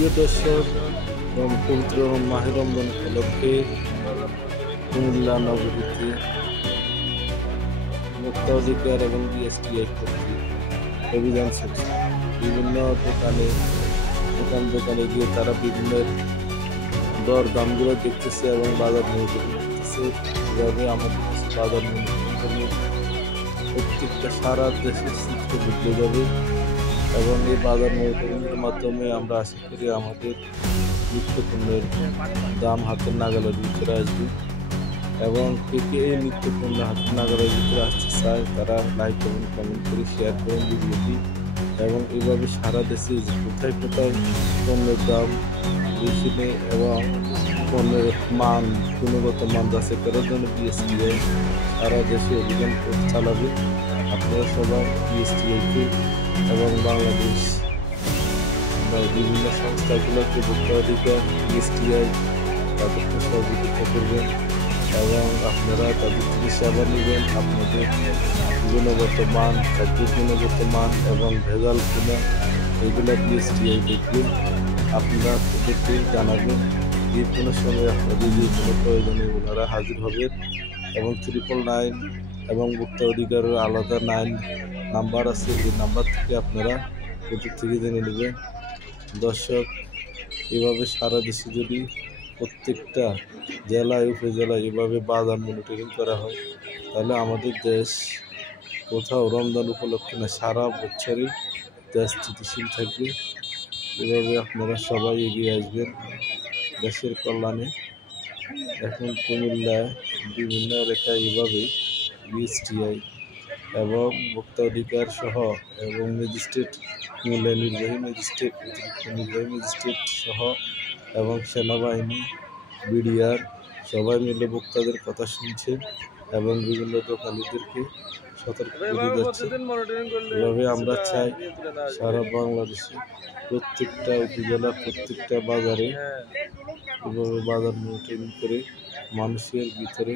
প্রিয় দর্শক, পবিত্র মাহে রমজান উপলক্ষে কুমিল্লা নগরীতে মুক্ত অধিকার এবং বিএসটিআই কর্তৃক অভিযান চলছে। বিভিন্ন দোকানে গিয়ে তারা বিভিন্ন দর দামগুলো দেখতেছে এবং বাজার মনিটরিং করতেছে। এভাবে আমাদের কাছে বাজার মনিটরিং করলে প্রত্যেকটা সারা দেশের চিত্র বদলে যাবে এবং এই বাজার মনিটরিংয়ের মাধ্যমে আমরা আশা করি আমাদের নিত্যপণ্যের দাম হাতের নাগালের ভিতরে আসবে। এবং কে এই নিত্যপণ্য হাতের নাগালের ভিতরে আসতে চায় তারা লাইক এবং কমেন্ট করে শেয়ার করেন ভিডিওটি। এবং এইভাবে সারা দেশে কোথায় কোথায় পণ্যের দাম বেশি নেই এবং পণ্যের মান গুণগত মান যাচাই করার জন্য বিএসটিআই সারা দেশে অভিযান চালাবে। আপনারা সবাই বিএসটিআইকে এবং বাংলাদেশ বিভিন্ন সংস্থাগুলোকে ভোক্তা অধিকার বিএসটিআই তাদেরকে সহযোগিতা করবেন এবং আপনারা তাদের থেকে সেবা নেবেন। আপনাদের গুণগত মান, খাদ্যের গুণগত মান এবং ভেজাল কিনা এগুলো বিএসটিআই দেখবেন। আপনারা তাদেরকে জানাবেন। যে কোনো সময় আপনাদের যে কোনো প্রয়োজনে ওনারা হাজির হবেন এবং 999 এবং ভোক্তা অধিকারের আলাদা 9 নাম্বার আছে, এই নাম্বার থেকে আপনারা ওদের থেকে জেনে নেবেন। দর্শক, এভাবে সারা দেশে যদি প্রত্যেকটা জেলায় উপজেলায় এভাবে বাজার মনিটরিং করা হয় তাহলে আমাদের দেশ কোথাও রমজান উপলক্ষে না সারা বছরই দেশ স্থিতিশীল থাকবে। এভাবে আপনারা সবাই এগিয়ে আসবেন দেশের কল্যাণে। এখন কুমিল্লায় বিভিন্ন এলাকায় এভাবে বিএসটিআই এবং ভোক্তা অধিকার সহ এবং ম্যাজিস্ট্রেট, কুমিল্লা নির্বাহী ম্যাজিস্ট্রেট, অতিরিক্ত নির্বাহী ম্যাজিস্ট্রেট সহ এবং সেনাবাহিনী, বিডিআর সবাই মিলে ভোক্তাদের কথা শুনছে এবং বিভিন্ন দোকানিদেরকে সতর্ক করে যাচ্ছে। এভাবে আমরা চাই সারা বাংলাদেশে প্রত্যেকটা উপজেলা, প্রত্যেকটা বাজারে এভাবে বাজার মনিটরিং করে মানুষের ভিতরে